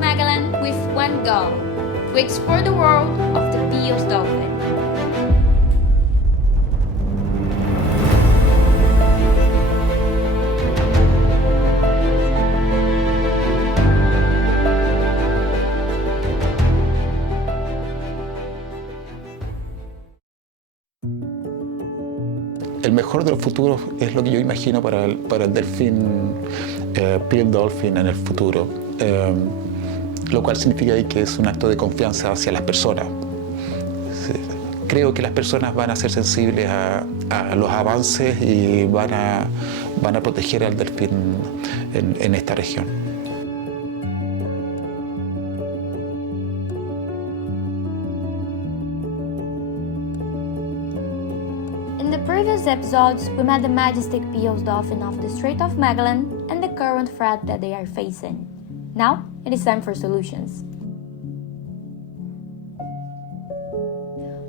Magellan with one goal: to explore the world of the Peale dolphin. El mejor de los futuros es lo que yo imagino para el delfín Peale Dolphin en el futuro, lo cual significa que es un acto de confianza hacia las personas. Creo que las personas van a ser sensibles a los avances y van a proteger al delfín en esta región. In the previous episodes, we met the majestic Peale dolphin of the Strait of Magellan and the current threat that they are facing. Now, it is time for solutions.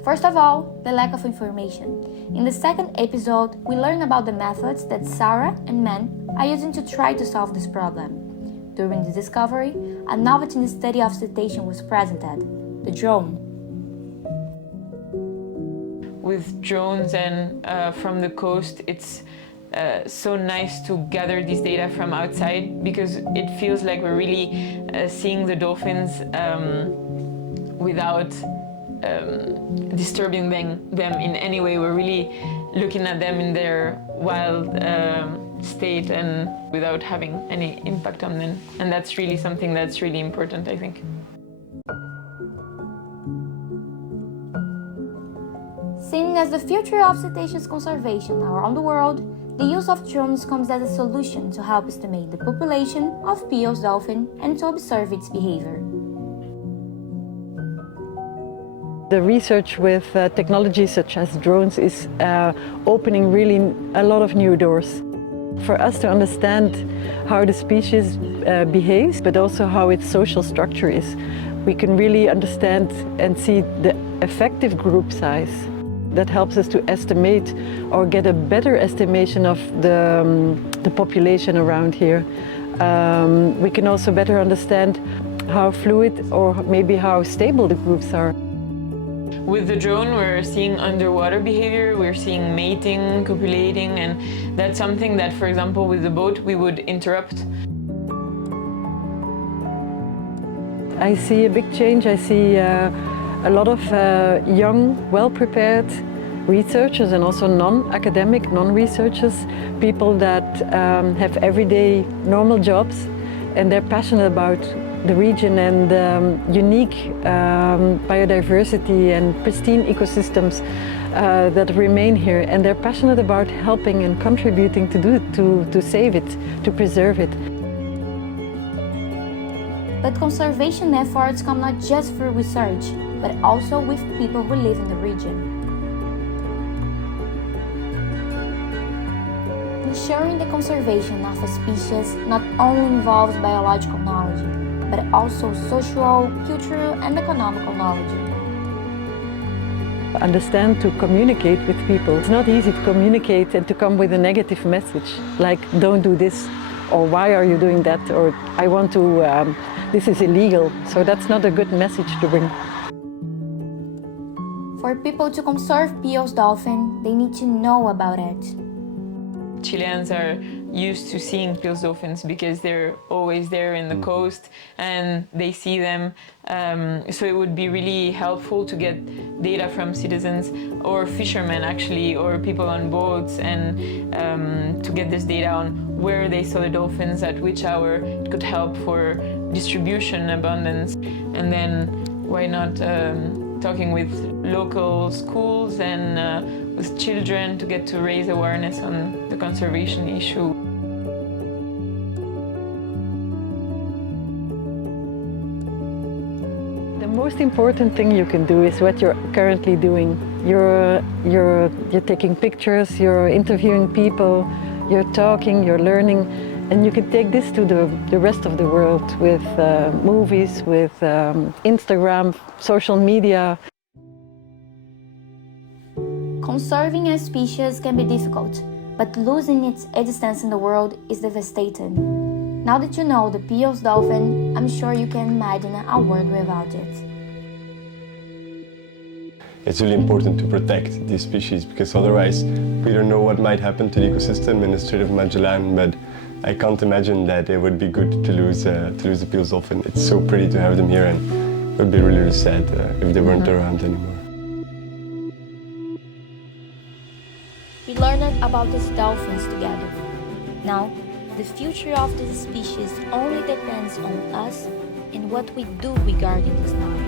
First of all, the lack of information. In the second episode, we learn about the methods that Sarah and men are using to try to solve this problem. During the discovery, a novelty in the study of cetacean was presented: the drone. With drones and from the coast, it's so nice to gather this data from outside, because it feels like we're really seeing the dolphins without disturbing them in any way. We're really looking at them in their wild state and without having any impact on them. And that's really something that's really important, I think. Seeing as the future of cetaceans conservation around the world, the use of drones comes as a solution to help estimate the population of Peale dolphin and to observe its behavior. The research with technologies such as drones is opening really a lot of new doors. For us to understand how the species behaves, but also how its social structure is, we can really understand and see the effective group size. That helps us to estimate or get a better estimation of the population around here. We can also better understand how fluid or maybe how stable the groups are. With the drone, we're seeing underwater behavior, we're seeing mating, copulating, and that's something that, for example, with the boat, we would interrupt. I see a big change. I see a lot of young, well-prepared researchers and also non-academic, non-researchers, people that have everyday normal jobs, and they're passionate about the region and unique biodiversity and pristine ecosystems that remain here, and they're passionate about helping and contributing to save it, to preserve it. But conservation efforts come not just through research, but also with people who live in the region. Ensuring the conservation of a species not only involves biological knowledge, but also social, cultural, and economical knowledge. Understand to communicate with people. It's not easy to communicate and to come with a negative message, like don't do this, or why are you doing that, or I want to, this is illegal. So that's not a good message to bring. For people to conserve Peale dolphin, they need to know about it. Chileans are used to seeing Peale dolphins because they're always there in the coast and they see them. So it would be really helpful to get data from citizens or fishermen actually, or people on boats, and to get this data on where they saw the dolphins, at which hour. It could help for distribution, abundance, and then why not talking with local schools and with children to get to raise awareness on the conservation issue. The most important thing you can do is what you're currently doing. You're taking pictures, you're interviewing people, you're talking, you're learning, and you can take this to the rest of the world with movies, with Instagram, social media. Conserving a species can be difficult, but losing its existence in the world is devastating. Now that you know the Peale's dolphin, I'm sure you can imagine a world without it. It's really important to protect these species because otherwise we don't know what might happen to the ecosystem in the Strait of Magellan, but I can't imagine that it would be good to lose the Peale's dolphin. It's so pretty to have them here, and it would be really, really sad if they weren't around anymore. We learned about these dolphins together. Now, the future of this species only depends on us and what we do regarding this knowledge.